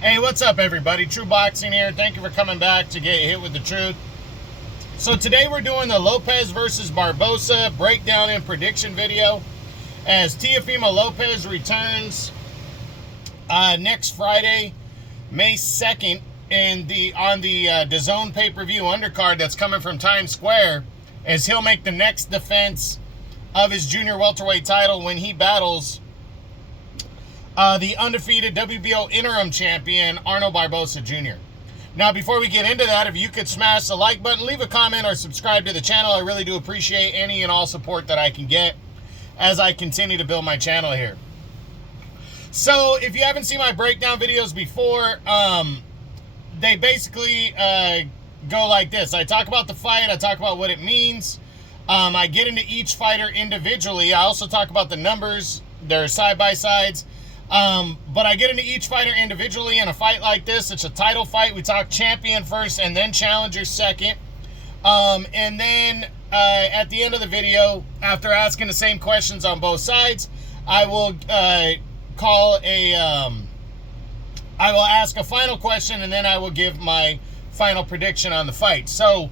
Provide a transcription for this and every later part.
Hey, what's up, everybody? True Boxing here. Thank you for coming back to get hit with the truth. So today we're doing the Lopez versus Barboza breakdown and prediction video as Teofimo Lopez returns next Friday, May 2nd, on the DAZN pay-per-view undercard that's coming from Times Square, as he'll make the next defense of his junior welterweight title when he battles the undefeated WBO interim champion, Arnold Barboza Jr. Now, before we get into that, if you could smash the like button, leave a comment, or subscribe to the channel. I really do appreciate any and all support that I can get as I continue to build my channel here. So, if you haven't seen my breakdown videos before, they basically go like this. I talk about the fight. I talk about what it means. I get into each fighter individually. I also talk about the numbers, their side-by-sides. But I get into each fighter individually. In a fight like this, it's a title fight. We talk champion first and then challenger second. And then at the end of the video, after asking the same questions on both sides, I will I will ask a final question, and then I will give my final prediction on the fight. So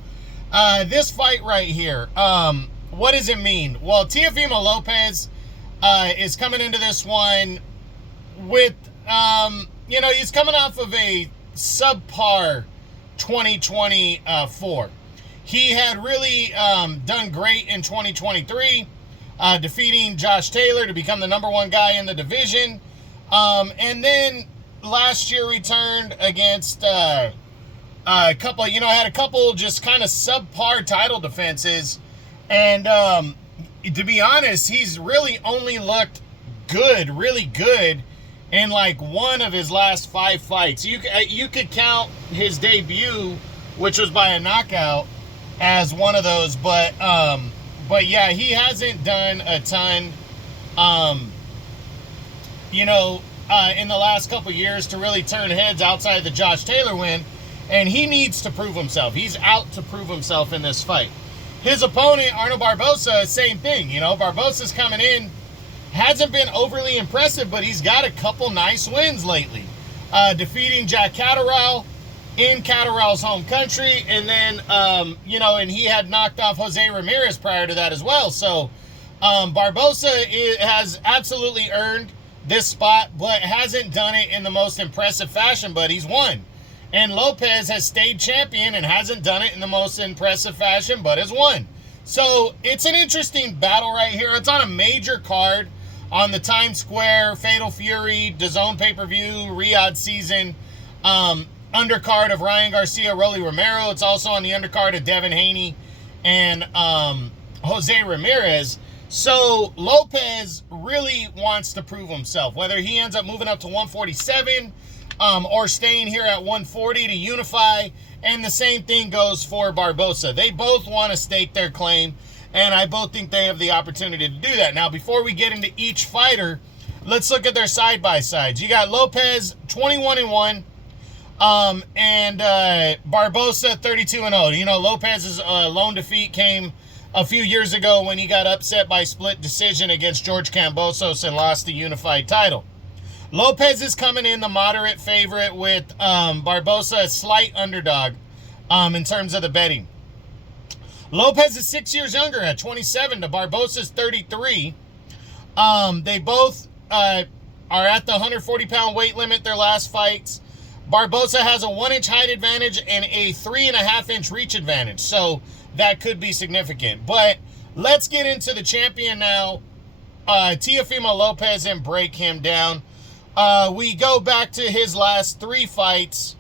this fight right here, what does it mean? Well, Teofimo Lopez is coming into this one with, he's coming off of a subpar 2024. He had really done great in 2023, defeating Josh Taylor to become the #1 guy in the division. And then last year returned against a couple, had a couple just kind of subpar title defenses. And to be honest, he's really only looked good, really good, in like one of his last 5 fights. You could count his debut, which was by a knockout, as one of those. But yeah, he hasn't done a ton, in the last couple years to really turn heads outside the Josh Taylor win. And he needs to prove himself. He's out to prove himself in this fight. His opponent, Arnold Barboza, same thing. Barboza's coming in. Hasn't been overly impressive, but he's got a couple nice wins lately. Defeating Jack Catterall in Catterall's home country. And then, and he had knocked off Jose Ramirez prior to that as well. So Barboza has absolutely earned this spot, but hasn't done it in the most impressive fashion, but he's won. And Lopez has stayed champion and hasn't done it in the most impressive fashion, but has won. So it's an interesting battle right here. It's on a major card on the Times Square Fatal Fury DAZN pay-per-view Riyadh season undercard of Ryan Garcia, Rolly Romero. It's also on the undercard of Devin Haney and Jose Ramirez. So Lopez really wants to prove himself, whether he ends up moving up to 147 or staying here at 140 to unify. And the same thing goes for Barboza. They both want to stake their claim, and I both think they have the opportunity to do that. Now, before we get into each fighter, let's look at their side-by-sides. You got Lopez 21-1, and Barboza 32-0. Lopez's lone defeat came a few years ago when he got upset by split decision against George Kambosos and lost the unified title. Lopez is coming in the moderate favorite, with Barboza a slight underdog in terms of the betting. Lopez is 6 years younger at 27 to Barboza's 33. They both are at the 140-pound weight limit their last fights. Barboza has a 1-inch height advantage and a 3.5-inch reach advantage, so that could be significant. But let's get into the champion now, Teofimo Lopez, and break him down. We go back to his last 3 fights,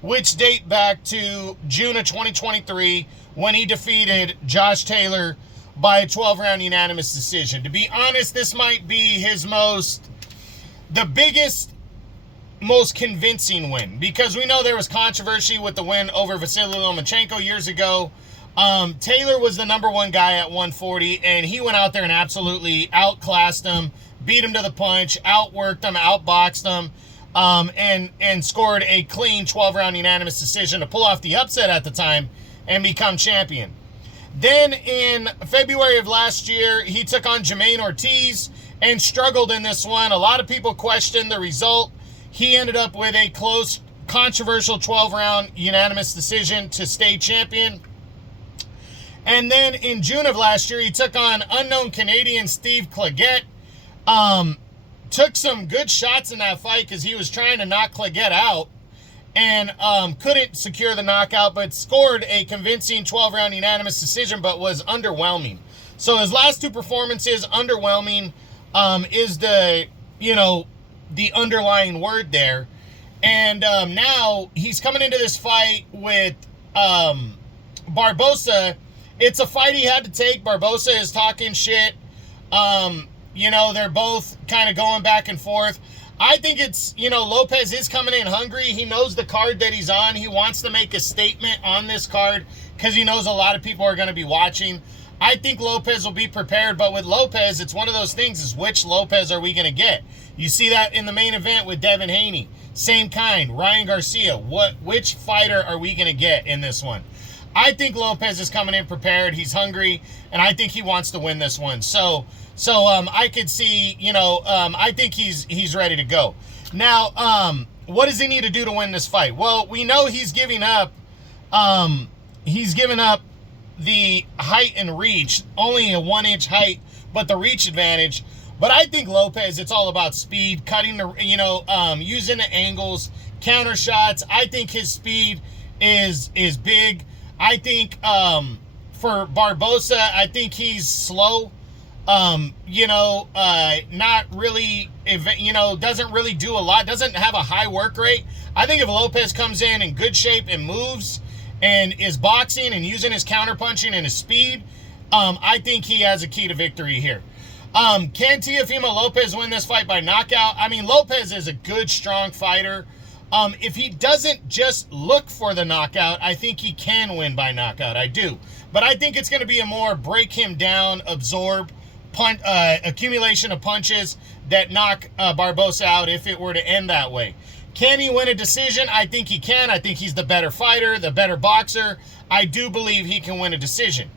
which date back to June of 2023, when he defeated Josh Taylor by a 12-round unanimous decision. To be honest, this might be the biggest, most convincing win, because we know there was controversy with the win over Vasily Lomachenko years ago. Taylor was the #1 guy at 140, and he went out there and absolutely outclassed him, beat him to the punch, outworked him, outboxed him, and scored a clean 12-round unanimous decision to pull off the upset at the time and become champion. Then in February of last year, he took on Jermaine Ortiz and struggled in this one. A lot of people questioned the result. He ended up with a close, controversial 12-round unanimous decision to stay champion. And then in June of last year, he took on unknown Canadian Steve Claggett. Took some good shots in that fight because he was trying to knock Claggett out and couldn't secure the knockout, but scored a convincing 12-round unanimous decision, but was underwhelming. So his last two performances, underwhelming, is the, the underlying word there. And now he's coming into this fight with Barboza. It's a fight he had to take. Barboza is talking shit. They're both kind of going back and forth. I think it's, Lopez is coming in hungry. He knows the card that he's on. He wants to make a statement on this card because he knows a lot of people are going to be watching. I think Lopez will be prepared, but with Lopez, it's one of those things is which Lopez are we going to get? You see that in the main event with Devin Haney. Same kind. Ryan Garcia. Which fighter are we going to get in this one? I think Lopez is coming in prepared. He's hungry, and I think he wants to win this one. So I could see, I think he's ready to go. Now, what does he need to do to win this fight? Well, we know he's giving up the height and reach, only a 1-inch height, but the reach advantage. But I think Lopez, it's all about speed, cutting the, using the angles, counter shots. I think his speed is big. I think for Barboza, I think he's slow. Not really, doesn't really do a lot, doesn't have a high work rate. I think if Lopez comes in good shape and moves and is boxing and using his counterpunching and his speed, I think he has a key to victory here. Can Teofimo Lopez win this fight by knockout? I mean, Lopez is a good, strong fighter. If he doesn't just look for the knockout, I think he can win by knockout. I do. But I think it's going to be a more break him down, absorb, accumulation of punches that knock Barboza out if it were to end that way. Can he win a decision? I think he can. I think he's the better fighter, the better boxer. I do believe he can win a decision.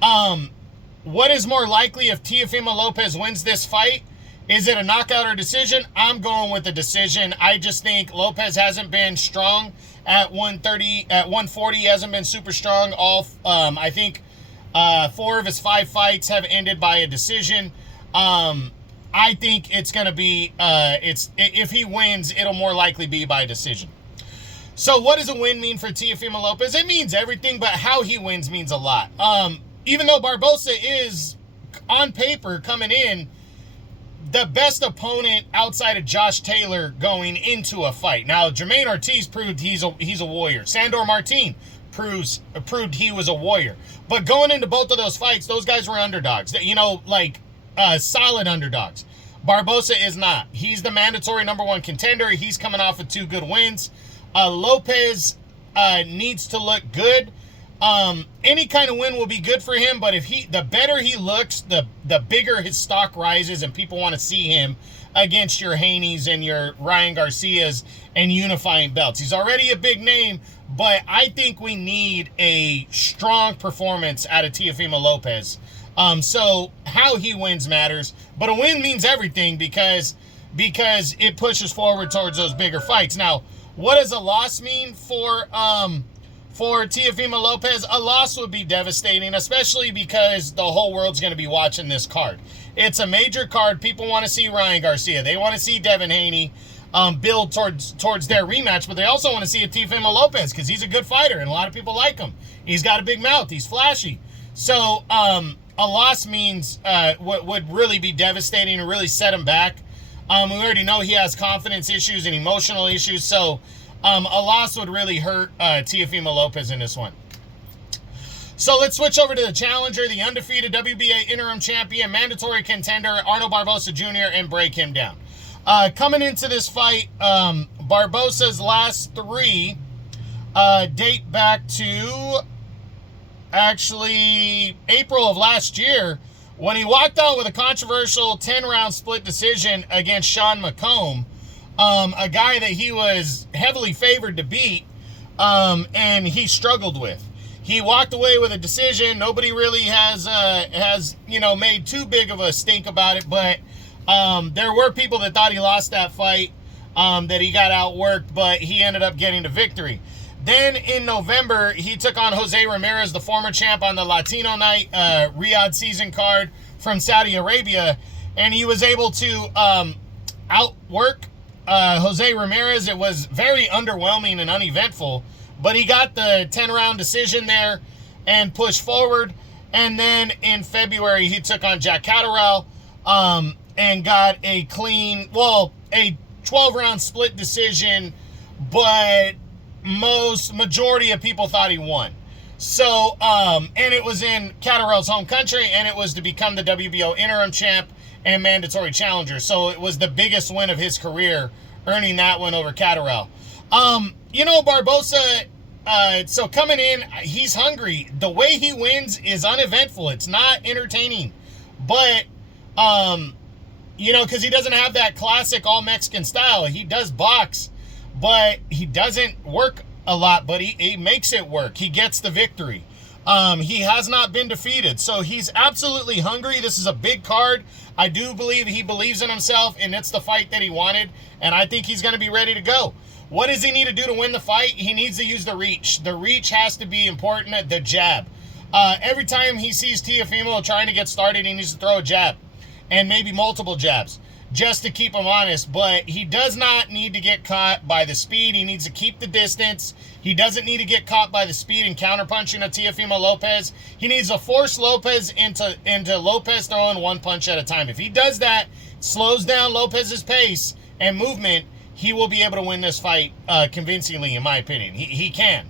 What is more likely if Teofimo Lopez wins this fight? Is it a knockout or decision? I'm going with the decision. I just think Lopez hasn't been strong at 130, at 140. He hasn't been super strong. I think 4 of his 5 fights have ended by a decision. I think it's going to be, if he wins, it'll more likely be by decision. So what does a win mean for Teofimo Lopez? It means everything, but how he wins means a lot. Even though Barboza is, on paper, coming in, the best opponent outside of Josh Taylor going into a fight. Now, Jermaine Ortiz proved he's a warrior. Sandor Martin proved he was a warrior. But going into both of those fights, those guys were underdogs. Solid underdogs. Barboza is not. He's the mandatory #1 contender. He's coming off of 2 good wins. Lopez needs to look good. Any kind of win will be good for him, but the better he looks, the bigger his stock rises and people want to see him against your Haneys and your Ryan Garcias and unifying belts. He's already a big name, but I think we need a strong performance out of Teofimo Lopez. So how he wins matters, but a win means everything because it pushes forward towards those bigger fights. Now, what does a loss mean for Teofimo Lopez? A loss would be devastating, especially because the whole world's going to be watching this card. It's a major card. People want to see Ryan Garcia. They want to see Devin Haney build towards their rematch, but they also want to see a Teofimo Lopez because he's a good fighter and a lot of people like him. He's got a big mouth. He's flashy. So a loss means would really be devastating and really set him back. We already know he has confidence issues and emotional issues, so a loss would really hurt Teofimo Lopez in this one. So let's switch over to the challenger, the undefeated WBA interim champion, mandatory contender, Arnold Barboza Jr., and break him down. Coming into this fight, Barboza's last 3 date back to actually April of last year when he walked out with a controversial 10-round split decision against Sean McComb. A guy that he was heavily favored to beat, and he struggled with. He walked away with a decision. Nobody really has made too big of a stink about it, but there were people that thought he lost that fight. that he got outworked, but he ended up getting the victory. Then in November, he took on Jose Ramirez, the former champ, on the Latino Night Riyadh season card from Saudi Arabia, and he was able to outwork Jose Ramirez. It was very underwhelming and uneventful, but he got the 10-round decision there and pushed forward. And then in February, he took on Jack Catterall and got a clean, well, a 12-round split decision, but majority of people thought he won. So, and it was in Catterall's home country, and it was to become the WBO interim champ and mandatory challenger. So it was the biggest win of his career, earning that one over Catterall. You know, Barboza, so coming in, he's hungry. The way he wins is uneventful. It's not entertaining. But, you know, because he doesn't have that classic all-Mexican style. He does box, but he doesn't work a lot, but he makes it work. He gets the victory. He has not been defeated, so he's absolutely hungry. This is a big card. I do believe he believes in himself, and it's the fight that he wanted, and I think he's going to be ready to go. What does he need to do to win the fight? He needs to use the reach. The reach has to be important, the jab. Every time he sees Teofimo trying to get started, he needs to throw a jab, and maybe multiple jabs, just to keep him honest. But he does not need to get caught by the speed. He needs to keep the distance. He doesn't need to get caught by the speed and counterpunching of Teofimo Lopez. He needs to force Lopez into Lopez throwing one punch at a time. If he does that, slows down Lopez's pace and movement, he will be able to win this fight convincingly, in my opinion. He can.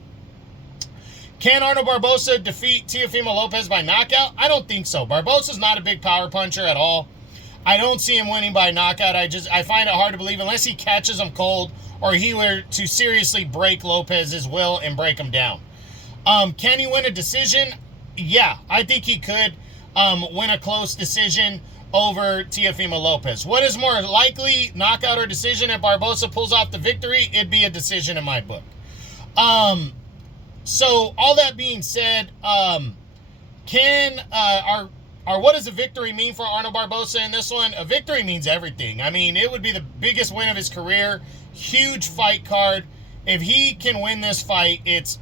Can Arnold Barboza defeat Teofimo Lopez by knockout? I don't think so. Barboza's not a big power puncher at all. I don't see him winning by knockout. I find it hard to believe unless he catches him cold or he were to seriously break Lopez's will and break him down. Can he win a decision? Yeah, I think he could win a close decision over Teofimo Lopez. What is more likely, knockout or decision? If Barboza pulls off the victory, it'd be a decision in my book. So all that being said, what does a victory mean for Arnold Barboza in this one? A victory means everything. I mean, it would be the biggest win of his career. Huge fight card. If he can win this fight, it's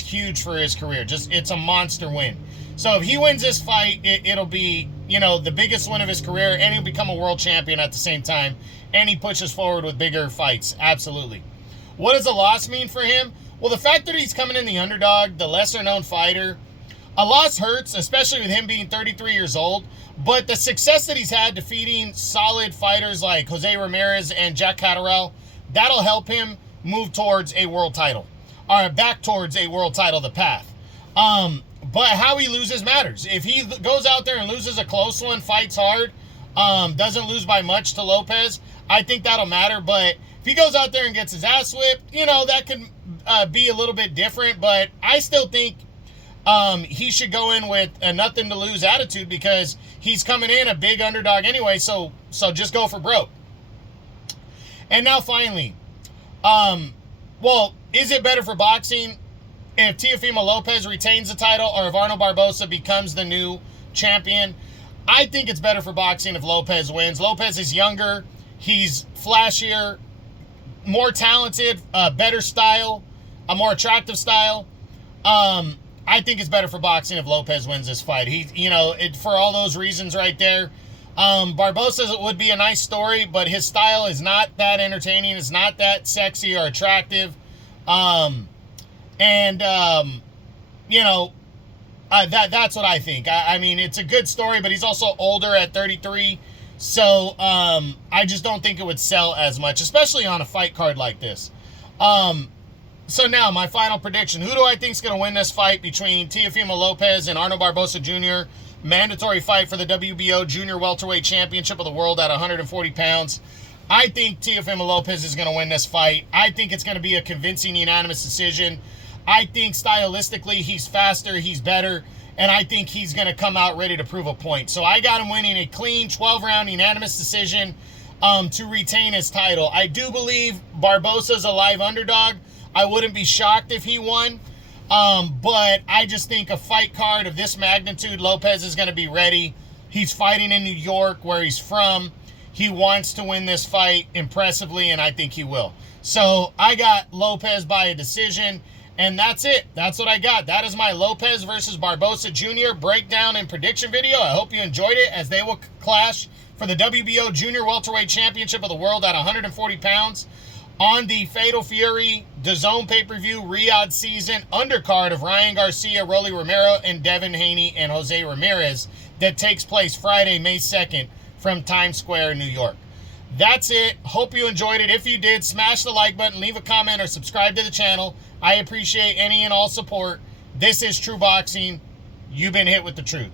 huge for his career. It's a monster win. So if he wins this fight, it'll be, you know, the biggest win of his career, and he'll become a world champion at the same time, and he pushes forward with bigger fights. Absolutely. What does a loss mean for him? Well, the fact that he's coming in the underdog, the lesser-known fighter, a loss hurts, especially with him being 33 years old, but the success that he's had defeating solid fighters like Jose Ramirez and Jack Catterall, that'll help him move towards a world title, or back towards a world title, the path. But how he loses matters. If he goes out there and loses a close one, fights hard, doesn't lose by much to Lopez, I think that'll matter. But if he goes out there and gets his ass whipped, you know, that could be a little bit different. But I still think he should go in with a nothing to lose attitude, because he's coming in a big underdog anyway, so just go for broke. And now finally, well, is it better for boxing if Teofimo Lopez retains the title or if Arnold Barboza becomes the new champion? I think it's better for boxing if Lopez wins. Lopez is younger, he's flashier, more talented, better style, a more attractive style. I think it's better for boxing if Lopez wins this fight. For all those reasons right there. Barboza would be a nice story, but his style is not that entertaining. It's not that sexy or attractive. That's what I think. I mean, it's a good story, but he's also older at 33. So, I just don't think it would sell as much, especially on a fight card like this. So now, my final prediction. Who do I think is going to win this fight between Teofimo Lopez and Arnold Barboza Jr.? Mandatory fight for the WBO Junior Welterweight Championship of the World at 140 pounds. I think Teofimo Lopez is going to win this fight. I think it's going to be a convincing unanimous decision. I think stylistically he's faster, he's better, and I think he's going to come out ready to prove a point. So I got him winning a clean 12-round unanimous decision to retain his title. I do believe Barboza's a live underdog. I wouldn't be shocked if he won. But I just think a fight card of this magnitude, Lopez is going to be ready. He's fighting in New York, where he's from. He wants to win this fight impressively, and I think he will. So I got Lopez by a decision, and that's it. That's what I got. That is my Lopez versus Barboza Jr. breakdown and prediction video. I hope you enjoyed it, as they will clash for the WBO Junior Welterweight Championship of the World at 140 pounds on the Fatal Fury DAZN pay-per-view Riyadh season undercard of Ryan Garcia, Rolly Romero, and Devin Haney and Jose Ramirez that takes place Friday, May 2nd from Times Square, New York. That's it. Hope you enjoyed it. If you did, smash the like button, leave a comment, or subscribe to the channel. I appreciate any and all support. This is True Boxing. You've been hit with the truth.